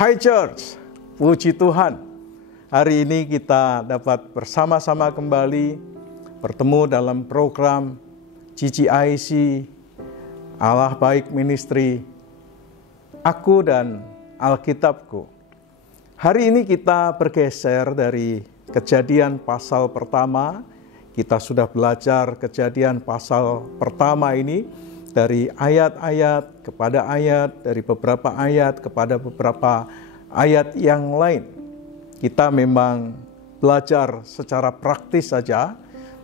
Hai Church, puji Tuhan. Hari ini kita dapat bersama-sama kembali bertemu dalam program GGIC Allah Baik Ministry, Aku dan Alkitabku. Hari ini kita bergeser dari Kejadian pasal pertama. Kita sudah belajar Kejadian pasal pertama ini dari ayat-ayat kepada ayat, dari beberapa ayat kepada beberapa ayat yang lain. Kita memang belajar secara praktis saja,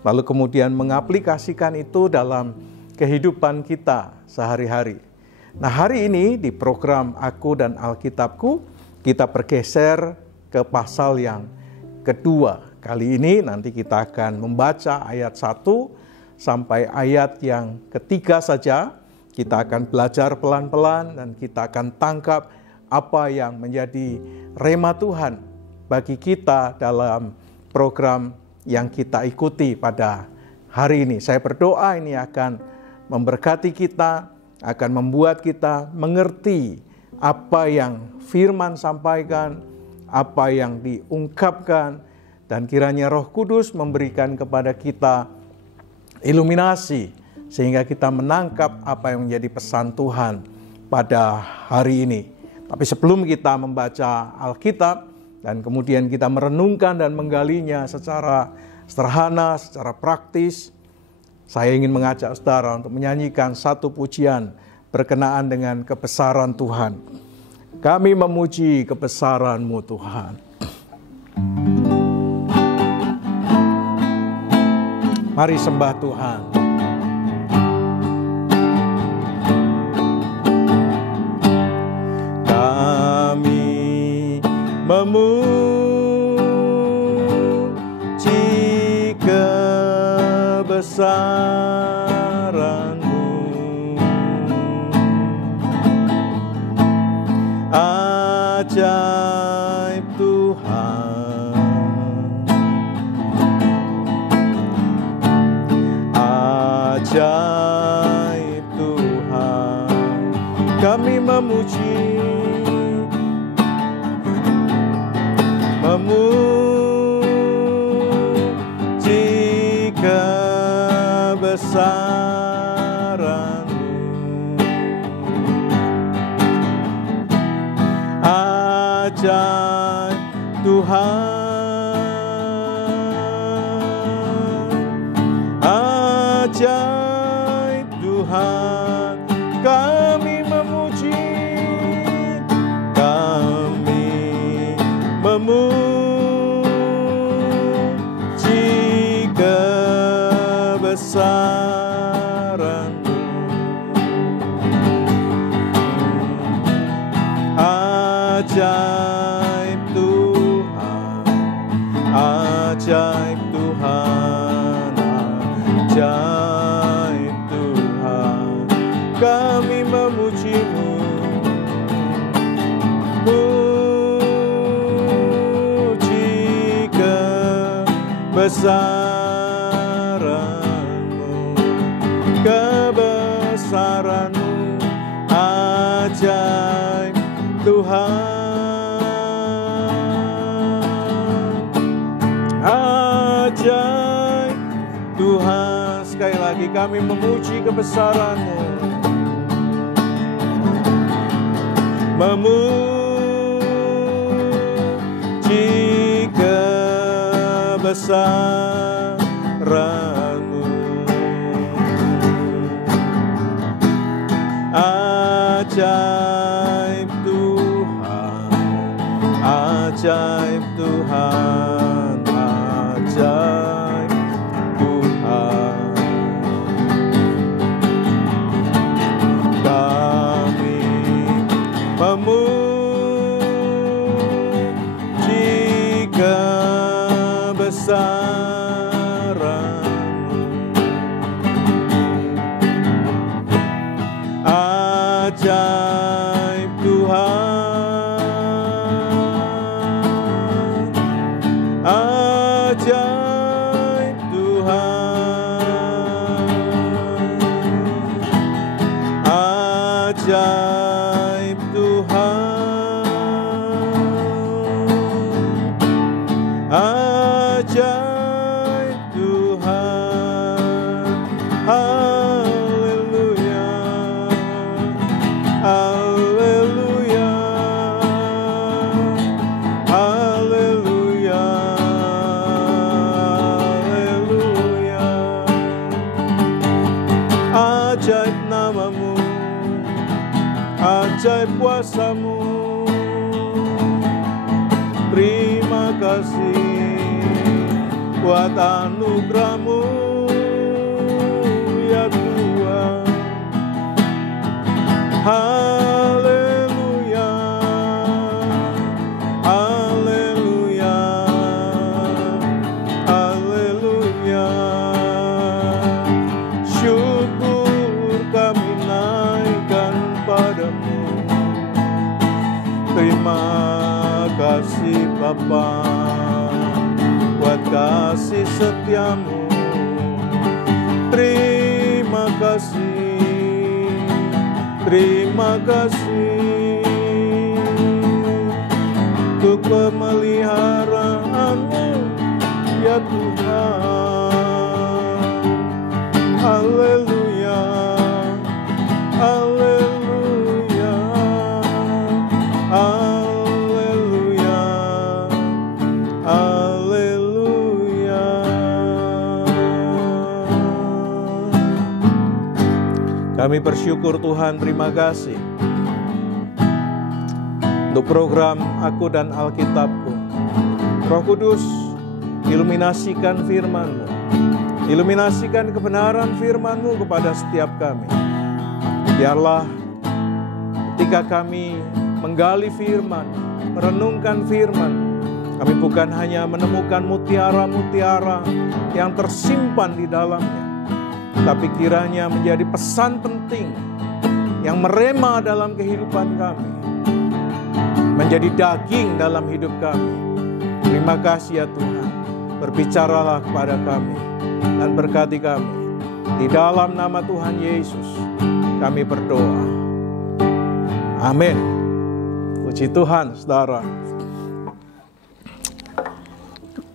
lalu kemudian mengaplikasikan itu dalam kehidupan kita sehari-hari. Nah, hari ini di program Aku dan Alkitabku, kita bergeser ke pasal yang kedua. Kali ini nanti kita akan membaca ayat 1 sampai ayat yang ketiga saja. Kita akan belajar pelan-pelan dan kita akan tangkap apa yang menjadi rema Tuhan bagi kita dalam program yang kita ikuti pada hari ini. Saya berdoa ini akan memberkati kita, akan membuat kita mengerti apa yang firman sampaikan, apa yang diungkapkan, dan kiranya Roh Kudus memberikan kepada kita iluminasi sehingga kita menangkap apa yang menjadi pesan Tuhan pada hari ini. Tapi sebelum kita membaca Alkitab dan kemudian kita merenungkan dan menggalinya secara sederhana, secara praktis, saya ingin mengajak saudara untuk menyanyikan satu pujian berkenaan dengan kebesaran Tuhan. Kami memuji kebesaran-Mu Tuhan. Mari sembah Tuhan. Kami memuji kebesaran-Mu, ajaib Tuhan, ajaib Tuhan. Kami memuji kebesaran-Mu, ajaib Tuhan, ajaib Tuhan. Kami memuji kebesaran-Mu, ajaib Tuhan, ajaib Tuhan, ajaib Tuhan. Kami memuji-Mu, kebesaran-Mu, kebesaran-Mu, ajaib Tuhan, ajaib Tuhan. Sekali lagi kami memuji kebesaran-Mu, memuji kebesaran-Mu, ajaib Tuhan, ajaib Tuhan, ajaib Tuhan. Kami memuji kebesaran-Mu, ajaib Tuhan, ajaib Tuhan, ajaib Tuhan, ajaib namamu, ajaib kuasamu. Terima kasih buat anugerahmu ya Tuhan. Haleluya, haleluya, haleluya. Syukur kami naikkan padamu. Terima kasih Bapa buat kasih setiamu. Terima kasih, terima kasih untuk pemeliharaanmu ya Tuhan. Haleluya, haleluya, haleluya, haleluya. Kami bersyukur Tuhan, terima kasih untuk program Aku dan Alkitabku. Roh Kudus, iluminasikan firman-Mu, iluminasikan kebenaran firman-Mu kepada setiap kami. Biarlah ketika kami menggali firman, merenungkan firman, kami bukan hanya menemukan mutiara-mutiara yang tersimpan di dalamnya, tapi kiranya menjadi pesan penting yang merema dalam kehidupan kami, menjadi daging dalam hidup kami. Terima kasih ya Tuhan, berbicaralah kepada kami dan berkati kami. Di dalam nama Tuhan Yesus kami berdoa. Amin. Puji Tuhan, saudara.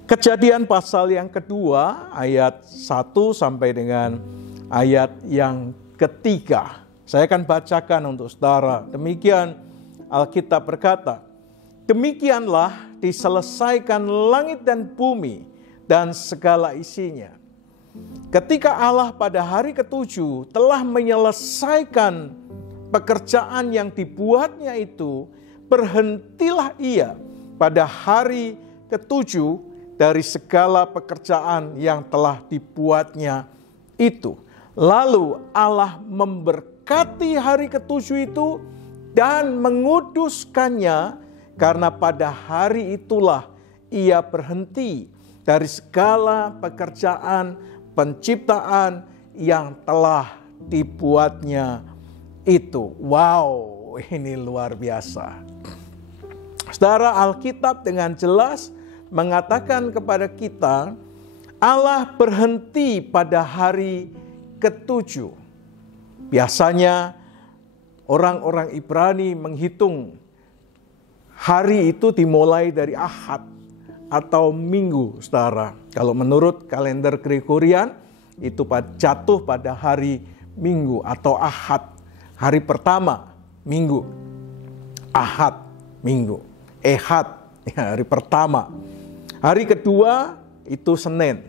Kejadian pasal yang kedua, ayat 1 sampai dengan ayat yang ketiga. Saya akan bacakan untuk saudara. Demikian Alkitab berkata, demikianlah diselesaikan langit dan bumi dan segala isinya. Ketika Allah pada hari ketujuh telah menyelesaikan pekerjaan yang dibuatnya itu, berhentilah ia pada hari ketujuh dari segala pekerjaan yang telah dibuatnya itu. Lalu Allah memberkati hari ketujuh itu dan menguduskannya, karena pada hari itulah ia berhenti dari segala pekerjaan penciptaan yang telah dibuatnya itu. Wow, ini luar biasa. Saudara, Alkitab dengan jelas mengatakan kepada kita, Allah berhenti pada hari ketujuh. Biasanya orang-orang Ibrani menghitung hari itu dimulai dari Ahad atau Minggu, saudara. Kalau menurut kalender Gregorian, itu jatuh pada hari Minggu atau Ahad. Hari pertama, Minggu. Ahad, Minggu. Ehad, hari pertama. Hari kedua, itu Senin.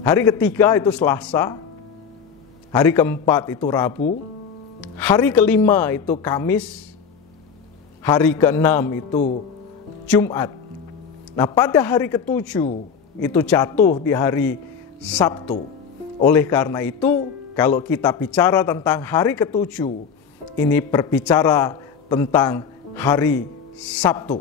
Hari ketiga, itu Selasa. Hari keempat, itu Rabu. Hari kelima, itu Kamis. Hari keenam, itu Jumat. Nah, pada hari ketujuh itu jatuh di hari Sabtu. Oleh karena itu, kalau kita bicara tentang hari ketujuh, ini berbicara tentang hari Sabtu.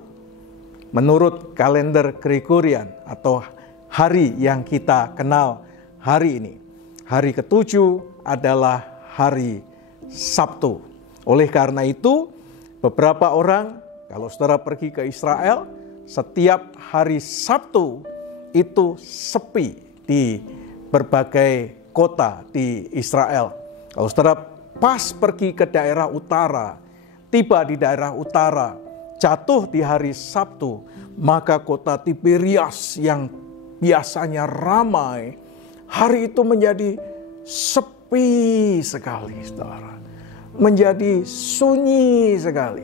Menurut kalender Gregorian atau hari yang kita kenal hari ini. Hari ketujuh adalah hari Sabtu. Oleh karena itu, beberapa orang, kalau saudara pergi ke Israel, setiap hari Sabtu itu sepi di berbagai kota di Israel. Kalau saudara pas pergi ke daerah utara, tiba di daerah utara, jatuh di hari Sabtu, maka kota Tiberias yang biasanya ramai, hari itu menjadi sepi sekali, saudara. Menjadi sunyi sekali.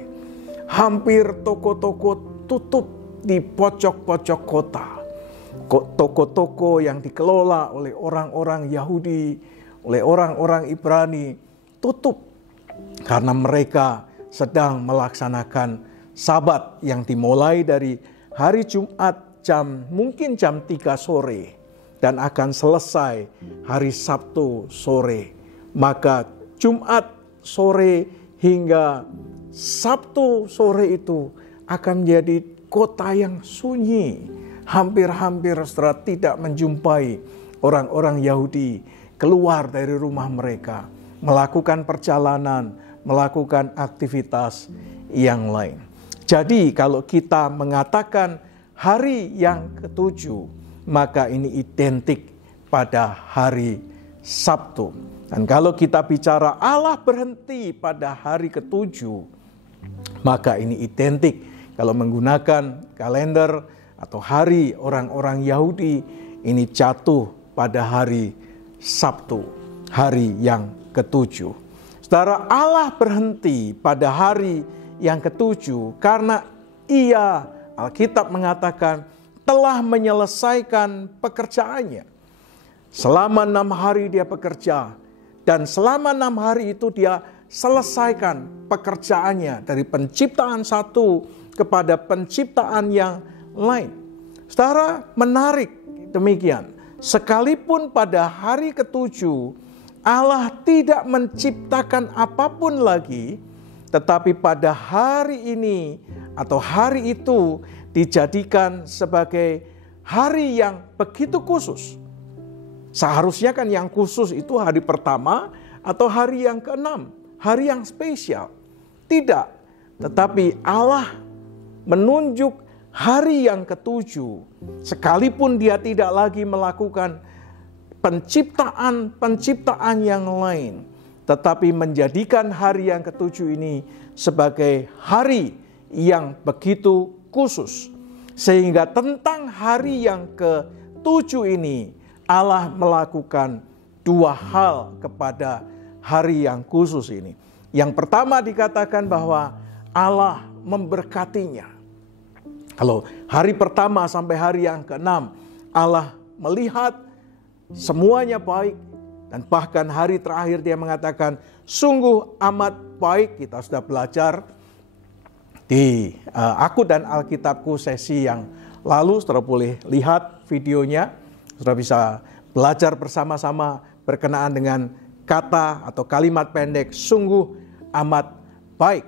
Hampir toko-toko tutup di pojok-pojok kota. Toko-toko yang dikelola oleh orang-orang Yahudi, oleh orang-orang Ibrani tutup karena mereka sedang melaksanakan Sabat yang dimulai dari hari Jumat mungkin jam 3 sore dan akan selesai hari Sabtu sore. Maka Jumat sore hingga Sabtu sore itu akan menjadi kota yang sunyi. Hampir-hampir saudara tidak menjumpai orang-orang Yahudi keluar dari rumah mereka, melakukan perjalanan, melakukan aktivitas yang lain. Jadi kalau kita mengatakan hari yang ketujuh, maka ini identik pada hari Sabtu. Dan kalau kita bicara Allah berhenti pada hari ketujuh, maka ini identik kalau menggunakan kalender atau hari orang-orang Yahudi, ini jatuh pada hari Sabtu, hari yang ketujuh. Saudara, Allah berhenti pada hari yang ketujuh karena Ia, Alkitab mengatakan, telah menyelesaikan pekerjaannya. Selama 6 hari dia bekerja, dan selama 6 hari itu dia selesaikan pekerjaannya dari penciptaan satu kepada penciptaan yang lain. Saudara, menarik demikian. Sekalipun pada hari ketujuh Allah tidak menciptakan apapun lagi, tetapi pada hari ini atau hari itu dijadikan sebagai hari yang begitu khusus. Seharusnya kan yang khusus itu hari pertama atau hari yang ke-6, hari yang spesial. Tidak, tetapi Allah menunjuk hari yang ketujuh, sekalipun dia tidak lagi melakukan penciptaan yang lain, tetapi menjadikan hari yang ketujuh ini sebagai hari yang begitu khusus. Sehingga tentang hari yang ketujuh ini, Allah melakukan 2 hal kepada hari yang khusus ini. Yang pertama dikatakan bahwa Allah memberkatinya. Kalau hari pertama sampai hari yang ke-6, Allah melihat semuanya baik. Dan bahkan hari terakhir dia mengatakan, sungguh amat baik. Kita sudah belajar di Aku dan Alkitabku sesi yang lalu. Saudara boleh lihat videonya. Saudara bisa belajar bersama-sama berkenaan dengan kata atau kalimat pendek, sungguh amat baik.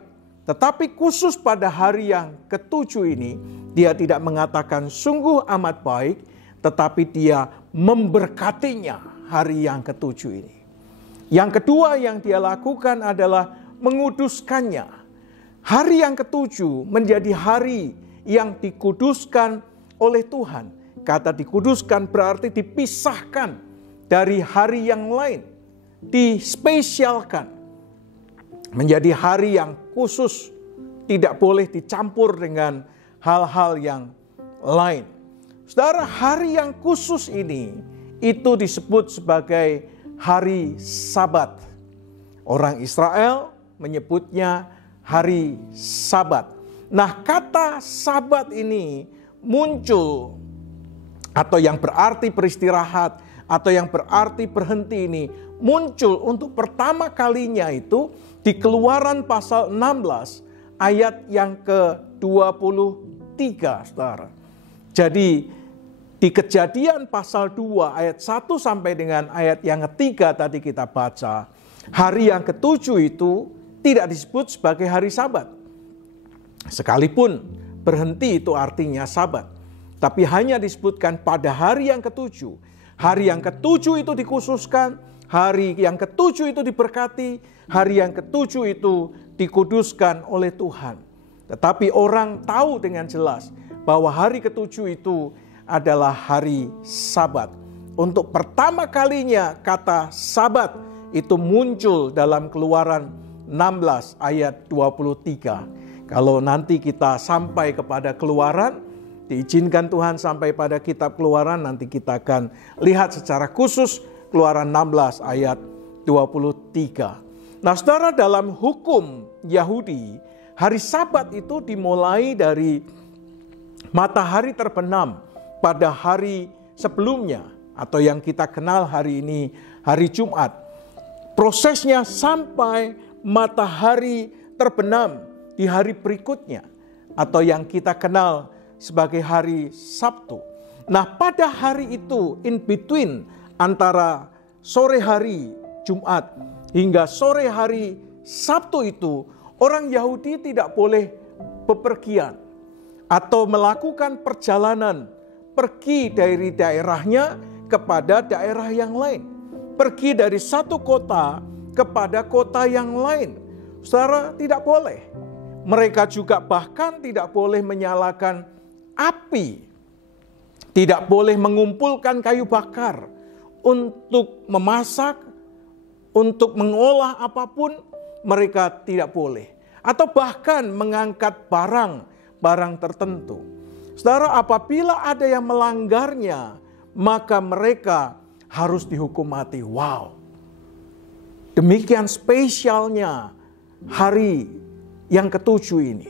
Tetapi khusus pada hari yang ketujuh ini, dia tidak mengatakan sungguh amat baik, tetapi dia memberkatinya hari yang ketujuh ini. Yang kedua yang dia lakukan adalah menguduskannya. Hari yang ketujuh menjadi hari yang dikuduskan oleh Tuhan. Kata dikuduskan berarti dipisahkan dari hari yang lain. Dispesialkan. Menjadi hari yang khusus. Tidak boleh dicampur dengan hal-hal yang lain. Saudara, hari yang khusus ini itu disebut sebagai hari Sabat. Orang Israel menyebutnya hari Sabat. Nah, kata Sabat ini muncul atau yang berarti beristirahat atau yang berarti berhenti ini muncul untuk pertama kalinya itu di Keluaran pasal 16 ayat yang ke-23, Saudara. Jadi di Kejadian pasal 2 ayat 1 sampai dengan ayat yang ketiga tadi kita baca, hari yang ketujuh itu tidak disebut sebagai hari Sabat. Sekalipun berhenti itu artinya Sabat. Tapi hanya disebutkan pada hari yang ketujuh. Hari yang ketujuh itu dikhususkan, hari yang ketujuh itu diberkati, hari yang ketujuh itu dikuduskan oleh Tuhan. Tetapi orang tahu dengan jelas bahwa hari ketujuh itu adalah hari Sabat. Untuk pertama kalinya kata Sabat itu muncul dalam Keluaran 16 ayat 23. Kalau nanti kita sampai kepada Keluaran, diizinkan Tuhan sampai pada kitab Keluaran, nanti kita akan lihat secara khusus Keluaran 16 ayat 23. Nah, saudara, dalam hukum Yahudi, hari Sabat itu dimulai dari matahari terbenam pada hari sebelumnya, atau yang kita kenal hari ini, hari Jumat. prosesnya sampai matahari terbenam di hari berikutnya, atau yang kita kenal sebagai hari Sabtu. Nah, pada hari itu, in between antara sore hari Jumat hingga sore hari Sabtu itu, orang Yahudi tidak boleh bepergian atau melakukan perjalanan pergi dari daerahnya kepada daerah yang lain. Pergi dari satu kota kepada kota yang lain. Saudara, tidak boleh. Mereka juga bahkan tidak boleh menyalakan api. Tidak boleh mengumpulkan kayu bakar untuk memasak, untuk mengolah apapun, mereka tidak boleh. Atau bahkan mengangkat barang tertentu. Saudara, apabila ada yang melanggarnya, maka mereka harus dihukum mati. Wow. Demikian spesialnya hari yang ketujuh ini,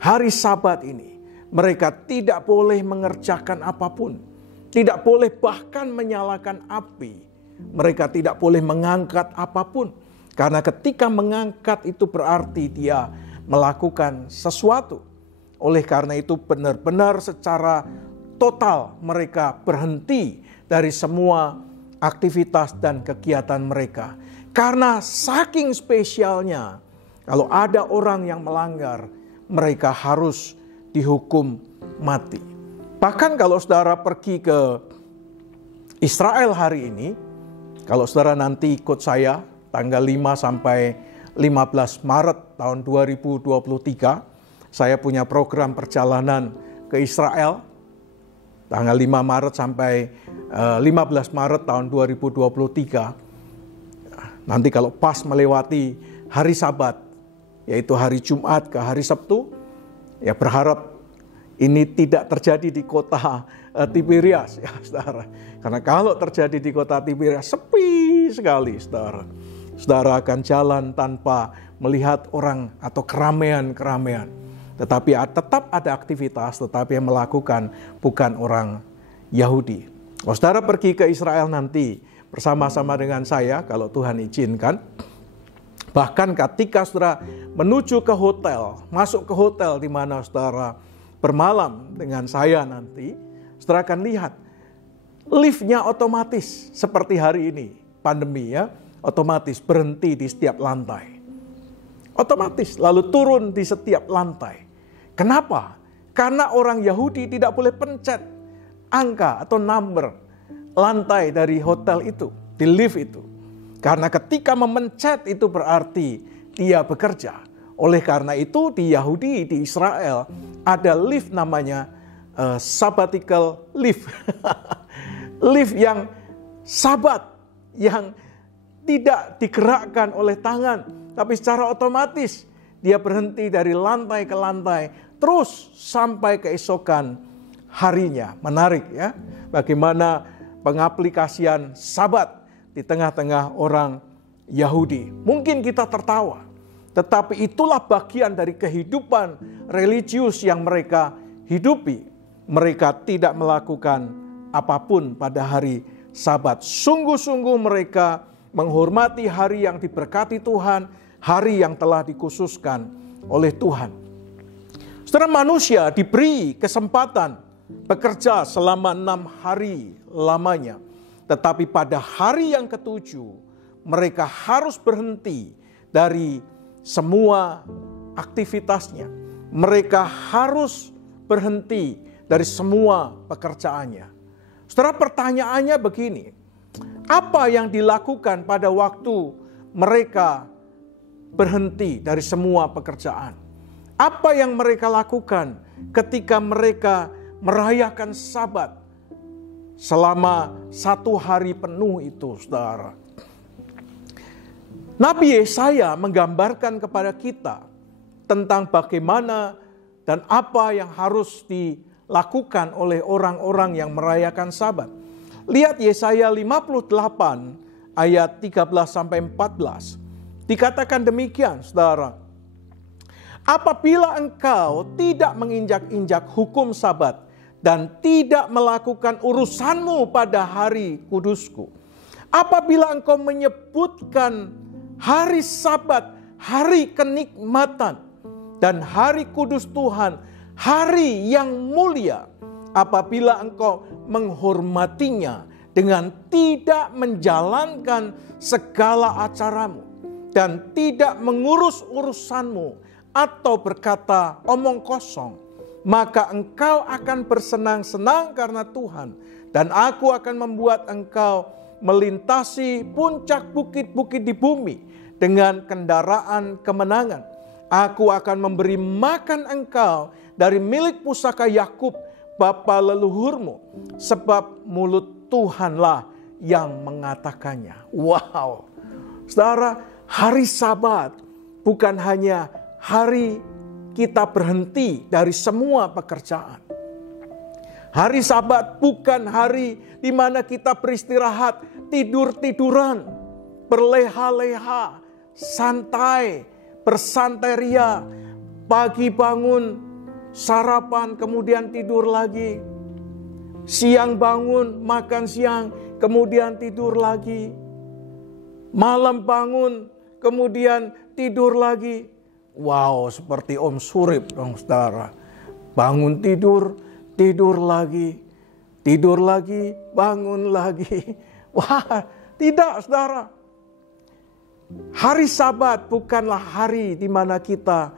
hari Sabat ini. Mereka tidak boleh mengerjakan apapun. Tidak boleh bahkan menyalakan api. Mereka tidak boleh mengangkat apapun. Karena ketika mengangkat itu berarti dia melakukan sesuatu. Oleh karena itu benar-benar secara total mereka berhenti dari semua aktivitas dan kegiatan mereka. Karena saking spesialnya, kalau ada orang yang melanggar, mereka harus dihukum mati. Bahkan kalau saudara pergi ke Israel hari ini, kalau saudara nanti ikut saya tanggal 5 sampai 15 Maret tahun 2023, saya punya program perjalanan ke Israel tanggal 5 Maret sampai 15 Maret tahun 2023. Nanti kalau pas melewati hari Sabat, yaitu hari Jumat ke hari Sabtu, ya berharap ini tidak terjadi di kota Tiberias, ya saudara. Karena kalau terjadi di kota Tiberias, sepi sekali, saudara. Saudara akan jalan tanpa melihat orang atau keramaian-keramaian. Tetapi tetap ada aktivitas, tetapi yang melakukan bukan orang Yahudi. Kalau saudara pergi ke Israel nanti bersama-sama dengan saya, kalau Tuhan izinkan. Bahkan ketika saudara menuju ke hotel, masuk ke hotel di mana saudara bermalam dengan saya nanti, saudara akan lihat liftnya otomatis seperti hari ini, pandemi ya, otomatis berhenti di setiap lantai. Otomatis lalu turun di setiap lantai. Kenapa? Karena orang Yahudi tidak boleh pencet angka atau number lantai dari hotel itu, di lift itu. Karena ketika memencet itu berarti dia bekerja. Oleh karena itu di Yahudi, di Israel ada lift namanya sabbatical lift. Lift yang sabat, yang tidak digerakkan oleh tangan. Tapi secara otomatis dia berhenti dari lantai ke lantai. Terus sampai keesokan harinya. Menarik ya. Bagaimana pengaplikasian sabat di tengah-tengah orang Yahudi. Mungkin kita tertawa, tetapi itulah bagian dari kehidupan religius yang mereka hidupi. Mereka tidak melakukan apapun pada hari Sabat. Sungguh-sungguh mereka menghormati hari yang diberkati Tuhan, hari yang telah dikhususkan oleh Tuhan. Saudara, manusia diberi kesempatan bekerja selama 6 hari lamanya. Tetapi pada hari yang ketujuh, mereka harus berhenti dari semua aktivitasnya. Mereka harus berhenti dari semua pekerjaannya. Saudara, pertanyaannya begini. Apa yang dilakukan pada waktu mereka berhenti dari semua pekerjaan? Apa yang mereka lakukan ketika mereka merayakan Sabat? Selama 1 hari penuh itu, saudara. Nabi Yesaya menggambarkan kepada kita tentang bagaimana dan apa yang harus dilakukan oleh orang-orang yang merayakan Sabat. Lihat Yesaya 58 ayat 13-14. Dikatakan demikian, saudara. Apabila engkau tidak menginjak-injak hukum Sabat dan tidak melakukan urusanmu pada hari kudusku, Apabila engkau menyebutkan hari Sabat, hari kenikmatan, dan hari kudus Tuhan, hari yang mulia, apabila engkau menghormatinya dengan tidak menjalankan segala acaramu dan tidak mengurus urusanmu atau berkata omong kosong, maka engkau akan bersenang-senang karena Tuhan, dan aku akan membuat engkau melintasi puncak bukit-bukit di bumi dengan kendaraan kemenangan. Aku akan memberi makan engkau dari milik pusaka Yakub bapa leluhurmu, sebab mulut Tuhanlah yang mengatakannya. Wow, saudara, hari Sabat bukan hanya hari kita berhenti dari semua pekerjaan. Hari Sabat bukan hari di mana kita beristirahat, tidur-tiduran, berleha-leha, santai, bersantai ria, pagi bangun, sarapan, kemudian tidur lagi. Siang bangun, makan siang, kemudian tidur lagi. Malam bangun, kemudian tidur lagi. Wow, seperti Om Surip dong saudara. Bangun tidur, tidur lagi, bangun lagi. Wah, tidak saudara. Hari Sabat bukanlah hari di mana kita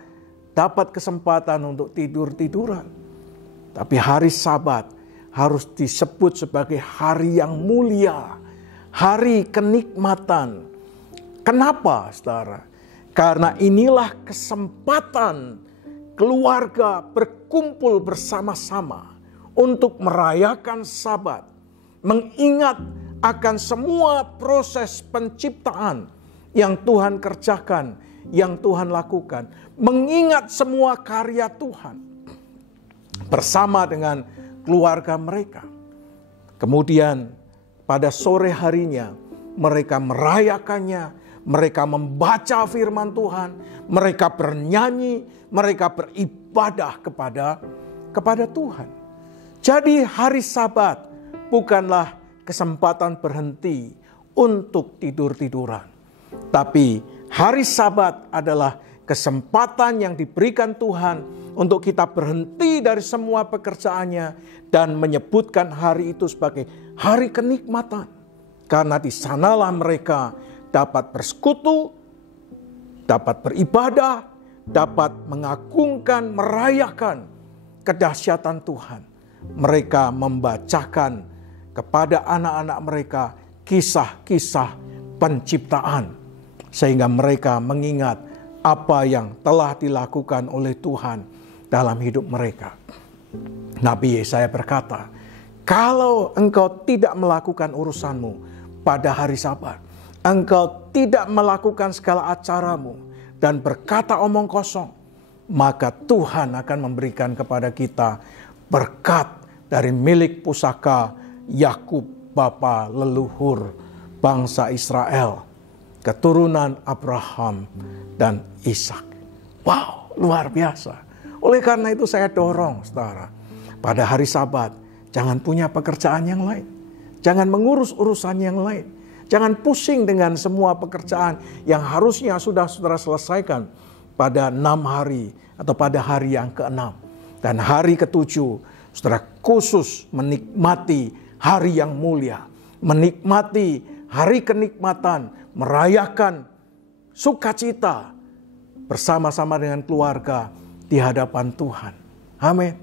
dapat kesempatan untuk tidur-tiduran. Tapi hari Sabat harus disebut sebagai hari yang mulia, hari kenikmatan. Kenapa, saudara? Karena inilah kesempatan keluarga berkumpul bersama-sama untuk merayakan Sabat, mengingat akan semua proses penciptaan yang Tuhan kerjakan, yang Tuhan lakukan, mengingat semua karya Tuhan bersama dengan keluarga mereka. Kemudian pada sore harinya mereka merayakannya, mereka membaca firman Tuhan, mereka bernyanyi, mereka beribadah kepada Tuhan. Jadi hari Sabat bukanlah kesempatan berhenti untuk tidur-tiduran. Tapi hari Sabat adalah kesempatan yang diberikan Tuhan untuk kita berhenti dari semua pekerjaannya dan menyebutkan hari itu sebagai hari kenikmatan. Karena di sanalah mereka dapat bersekutu, dapat beribadah, dapat mengagungkan, merayakan kedahsyatan Tuhan. Mereka membacakan kepada anak-anak mereka kisah-kisah penciptaan, sehingga mereka mengingat apa yang telah dilakukan oleh Tuhan dalam hidup mereka. Nabi Yesaya berkata, kalau engkau tidak melakukan urusanmu pada hari Sabat, engkau tidak melakukan segala acaramu dan berkata omong kosong, maka Tuhan akan memberikan kepada kita berkat dari milik pusaka Yakub bapa leluhur bangsa Israel, keturunan Abraham dan Ishak. Wow, luar biasa. Oleh karena itu saya dorong saudara, pada hari Sabat jangan punya pekerjaan yang lain. Jangan mengurus urusan yang lain. Jangan pusing dengan semua pekerjaan yang harusnya sudah saudara selesaikan pada 6 hari atau pada hari yang ke-6. Dan hari ke-7 saudara khusus menikmati hari yang mulia. Menikmati hari kenikmatan, merayakan sukacita bersama-sama dengan keluarga di hadapan Tuhan. Amin.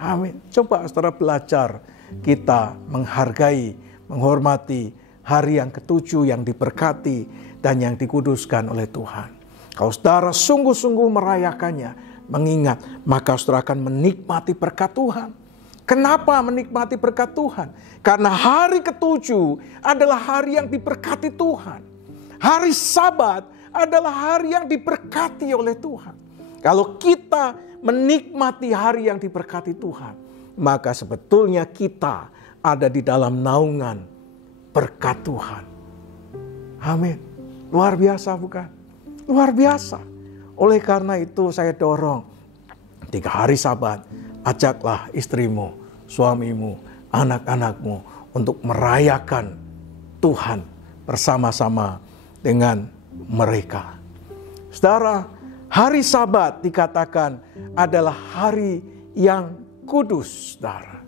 Amin. Coba saudara belajar kita menghargai, menghormati hari yang ke-7 yang diberkati dan yang dikuduskan oleh Tuhan. Kalau saudara sungguh-sungguh merayakannya, mengingat, maka saudara akan menikmati berkat Tuhan. Kenapa menikmati berkat Tuhan? Karena hari ke-7 adalah hari yang diberkati Tuhan. Hari Sabat adalah hari yang diberkati oleh Tuhan. Kalau kita menikmati hari yang diberkati Tuhan, maka sebetulnya kita ada di dalam naungan berkat Tuhan. Amin. Luar biasa bukan? Luar biasa. Oleh karena itu saya dorong, di hari Sabat, ajaklah istrimu, suamimu, anak-anakmu untuk merayakan Tuhan bersama-sama dengan mereka. Saudara, hari Sabat dikatakan adalah hari yang kudus, saudara.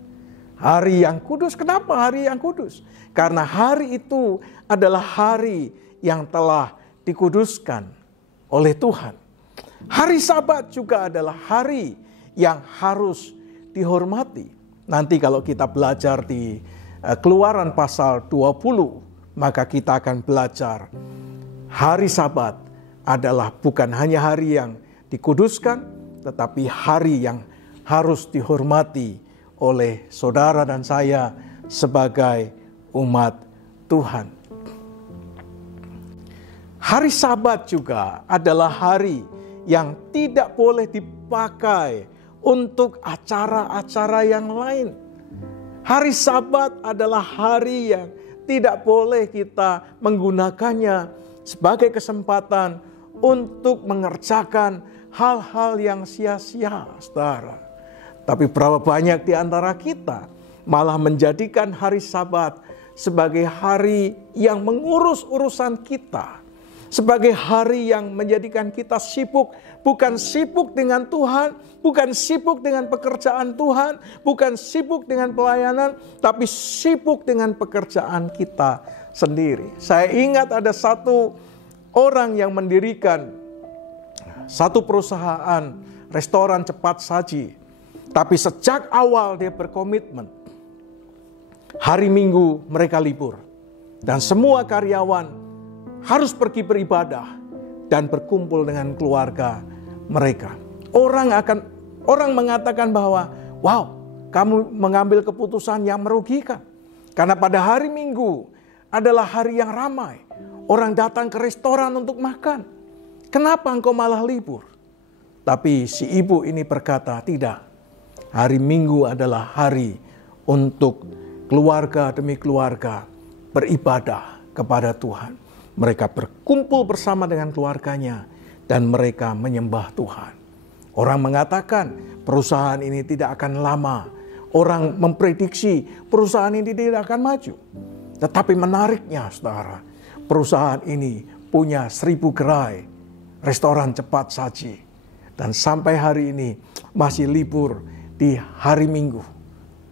Hari yang kudus, kenapa hari yang kudus? Karena hari itu adalah hari yang telah dikuduskan oleh Tuhan. Hari Sabat juga adalah hari yang harus dihormati. Nanti kalau kita belajar di Keluaran pasal 20, maka kita akan belajar hari Sabat adalah bukan hanya hari yang dikuduskan, tetapi hari yang harus dihormati oleh saudara dan saya sebagai umat Tuhan. Hari Sabat juga adalah hari yang tidak boleh dipakai untuk acara-acara yang lain. Hari Sabat adalah hari yang tidak boleh kita menggunakannya sebagai kesempatan untuk mengerjakan hal-hal yang sia-sia, saudara. Tapi berapa banyak di antara kita malah menjadikan hari Sabat sebagai hari yang mengurus urusan kita. Sebagai hari yang menjadikan kita sibuk, bukan sibuk dengan Tuhan, bukan sibuk dengan pekerjaan Tuhan, bukan sibuk dengan pelayanan, tapi sibuk dengan pekerjaan kita sendiri. Saya ingat ada satu orang yang mendirikan satu perusahaan restoran cepat saji. Tapi sejak awal dia berkomitmen, hari Minggu mereka libur. Dan semua karyawan harus pergi beribadah dan berkumpul dengan keluarga mereka. Orang mengatakan bahwa, wow, kamu mengambil keputusan yang merugikan. Karena pada hari Minggu adalah hari yang ramai. Orang datang ke restoran untuk makan. Kenapa engkau malah libur? Tapi si ibu ini berkata, tidak. Hari Minggu adalah hari untuk keluarga demi keluarga beribadah kepada Tuhan. Mereka berkumpul bersama dengan keluarganya dan mereka menyembah Tuhan. Orang mengatakan perusahaan ini tidak akan lama. Orang memprediksi perusahaan ini tidak akan maju. Tetapi menariknya, saudara, perusahaan ini punya 1000 gerai restoran cepat saji. Dan sampai hari ini masih libur di hari Minggu.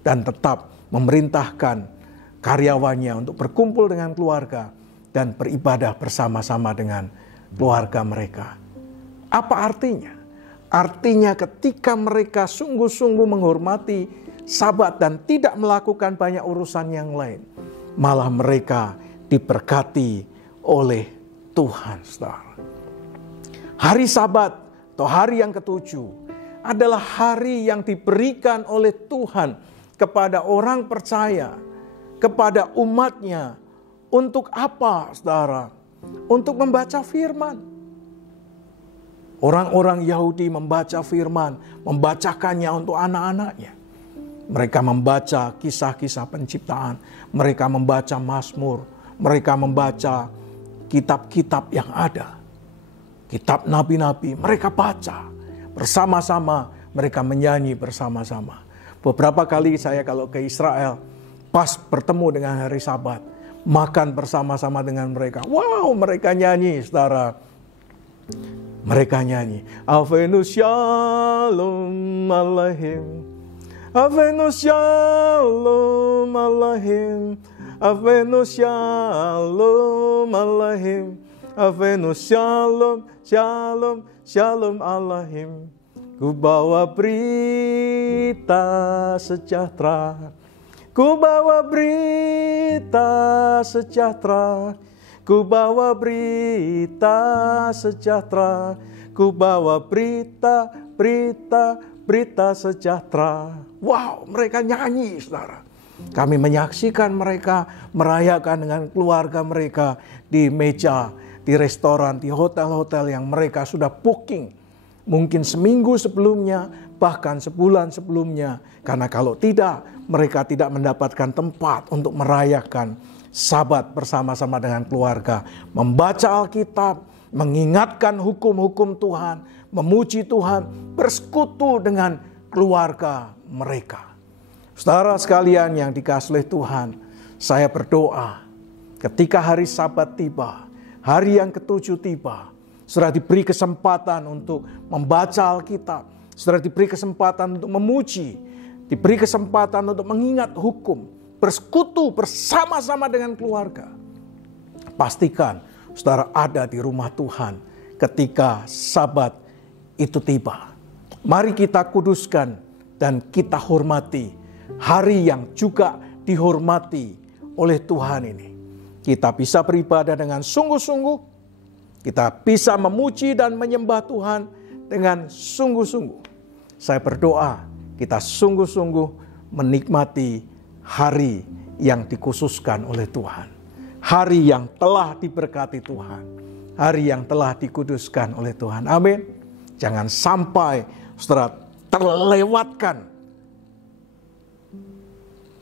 Dan tetap memerintahkan karyawannya untuk berkumpul dengan keluarga dan beribadah bersama-sama dengan keluarga mereka. Apa artinya? Artinya ketika mereka sungguh-sungguh menghormati Sabat dan tidak melakukan banyak urusan yang lain, malah mereka diberkati oleh Tuhan, saudara. Hari Sabat atau hari yang ketujuh adalah hari yang diberikan oleh Tuhan kepada orang percaya, kepada umatnya. Untuk apa, saudara? Untuk membaca firman. Orang-orang Yahudi membaca firman, membacakannya untuk anak-anaknya. Mereka membaca kisah-kisah penciptaan, mereka membaca Mazmur, mereka membaca kitab-kitab yang ada. Kitab nabi-nabi, mereka baca bersama-sama, mereka menyanyi bersama-sama. Beberapa kali saya kalau ke Israel, pas bertemu dengan hari Sabat, makan bersama-sama dengan mereka. Wow, mereka nyanyi, saudara. Mereka nyanyi. Avenu shalom aleichem. Avenu shalom aleichem. Avenu shalom aleichem. Avenu shalom, shalom, shalom aleichem. Ku bawa berita sejahtera. Ku bawa berita sejahtera, ku bawa berita sejahtera, ku bawa berita sejahtera. Wow, mereka nyanyi, saudara. Kami menyaksikan mereka merayakan dengan keluarga mereka di meja, di restoran, di hotel-hotel yang mereka sudah booking. Mungkin seminggu sebelumnya, bahkan sebulan sebelumnya. Karena kalau tidak, mereka tidak mendapatkan tempat untuk merayakan Sabat bersama-sama dengan keluarga. Membaca Alkitab, mengingatkan hukum-hukum Tuhan, memuji Tuhan, bersekutu dengan keluarga mereka. Saudara sekalian yang dikasihi oleh Tuhan, saya berdoa ketika hari Sabat tiba, hari yang ketujuh tiba, saudara diberi kesempatan untuk membaca Alkitab, saudara diberi kesempatan untuk memuji, diberi kesempatan untuk mengingat hukum, bersekutu bersama-sama dengan keluarga. Pastikan saudara ada di rumah Tuhan ketika Sabat itu tiba. Mari kita kuduskan dan kita hormati hari yang juga dihormati oleh Tuhan ini. Kita bisa beribadah dengan sungguh-sungguh. Kita bisa memuji dan menyembah Tuhan dengan sungguh-sungguh. Saya berdoa kita sungguh-sungguh menikmati hari yang dikhususkan oleh Tuhan. Hari yang telah diberkati Tuhan. Hari yang telah dikuduskan oleh Tuhan. Amin. Jangan sampai saudara terlewatkan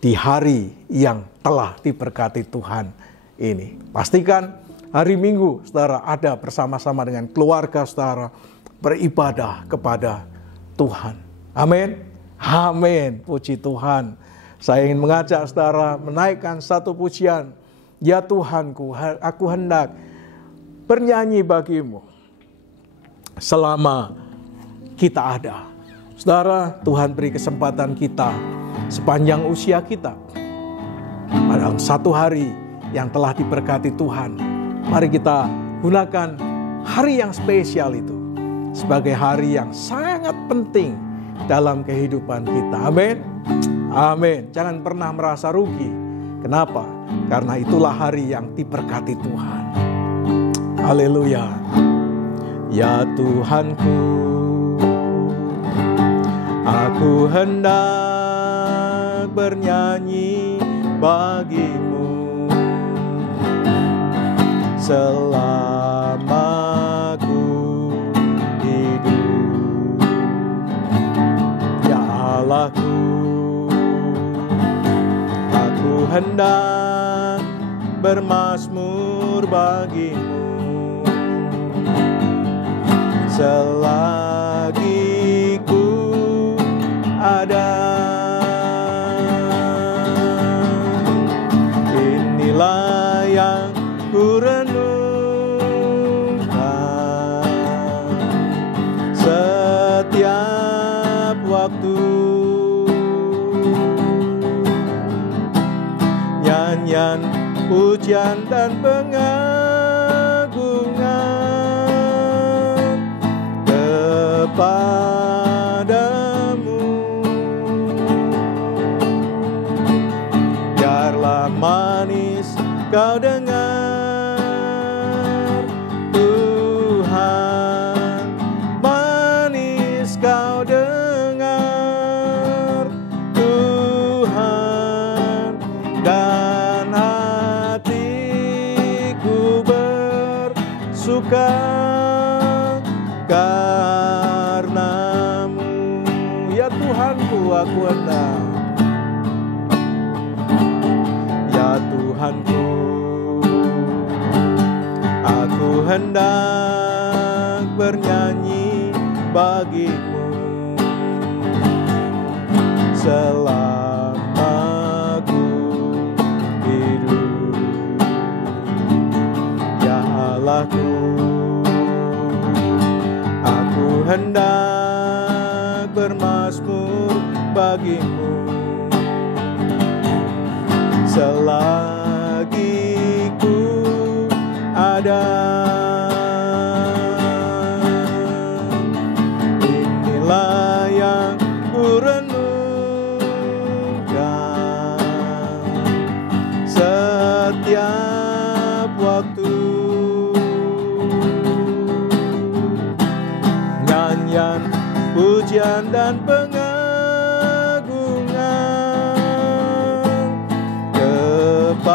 di hari yang telah diberkati Tuhan ini. Pastikan hari Minggu saudara ada bersama-sama dengan keluarga saudara beribadah kepada Tuhan. Amin. Amin. Puji Tuhan. Saya ingin mengajak saudara menaikkan satu pujian. Ya Tuhanku, aku hendak bernyanyi bagimu selama kita ada. Saudara, Tuhan beri kesempatan kita sepanjang usia kita. Dalam satu hari yang telah diberkati Tuhan, mari kita gunakan hari yang spesial itu sebagai hari yang sangat penting dalam kehidupan kita. Amin. Amin. Jangan pernah merasa rugi. Kenapa? Karena itulah hari yang diberkati Tuhan. Haleluya. Ya Tuhanku, aku hendak bernyanyi bagimu selama ku hidup. Ya Allahku, aku hendak bermazmur bagimu selagi ku ada. Inilah yang ku renungkan setiap waktu. Nyanyian, pujian dan pengagungan kepadamu. Biarlah manis kau dengar, Tuhan, manis kau dengar, Tuhan, dan hatiku bersuka karenamu. Ya Tuhanku, aku hendak. Ya Tuhanku, aku hendak bernyanyi bagimu selama ku hidup. Ya Allahku, aku hendak bermazmur bagimu selagi ku ada. Inilah yang ku renungkan setiap waktu. Nyanyian, pujian dan pengagungan kepadamu.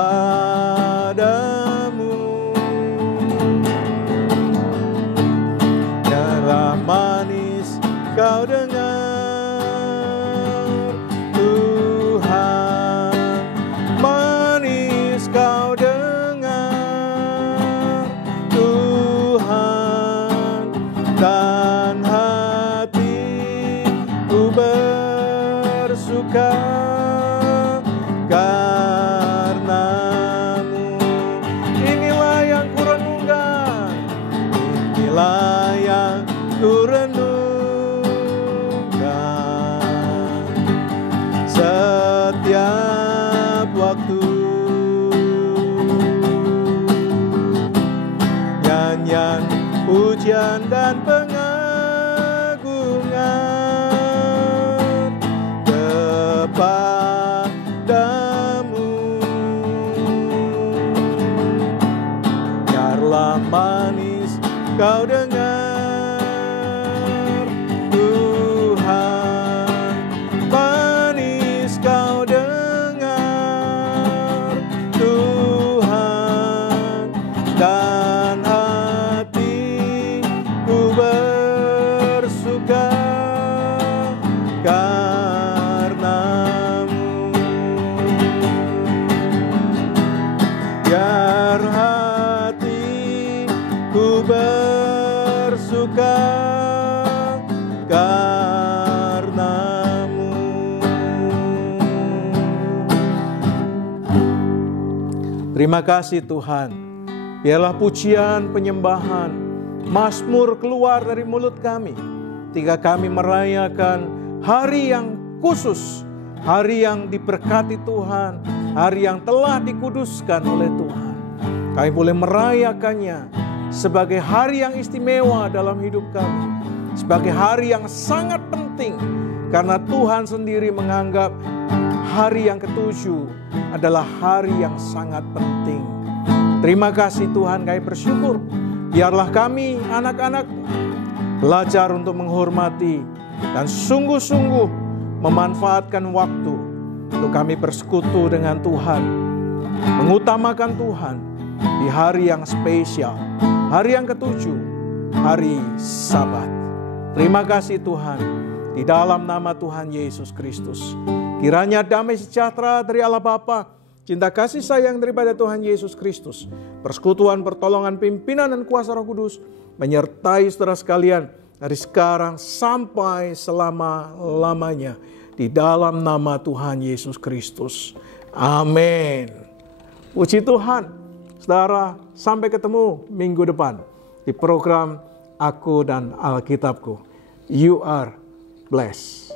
Biarlah manis kau dengar, Tuhan, manis kau dengar, Tuhan, dan hatiku Allah yang ku renungkan setiap waktu. Nyanyian, pujian dan pengagungan kepadamu. Biarlah manis kau dengar, Tuhan, manis kau dengar, Tuhan, dan hatiku bersuka karenamu. Biar hatiku bersuka karenamu. Terima kasih Tuhan. Biarlah pujian, penyembahan, mazmur keluar dari mulut kami ketika kami merayakan hari yang khusus, hari yang diberkati Tuhan, hari yang telah dikuduskan oleh Tuhan. Kami boleh merayakannya sebagai hari yang istimewa dalam hidup kami, sebagai hari yang sangat penting, karena Tuhan sendiri menganggap hari yang ketujuh adalah hari yang sangat penting. Terima kasih Tuhan, kami bersyukur. Biarlah kami anak-anak belajar untuk menghormati dan sungguh-sungguh memanfaatkan waktu untuk kami bersekutu dengan Tuhan, mengutamakan Tuhan di hari yang spesial, hari yang ketujuh, hari Sabat. Terima kasih Tuhan, di dalam nama Tuhan Yesus Kristus. Kiranya damai sejahtera dari Allah Bapa, cinta kasih sayang daripada Tuhan Yesus Kristus, persekutuan, pertolongan, pimpinan dan kuasa Roh Kudus menyertai saudara sekalian dari sekarang sampai selama-lamanya, di dalam nama Tuhan Yesus Kristus. Amin. Puji Tuhan. Saudara, sampai ketemu minggu depan di program Aku dan Alkitabku. You are blessed.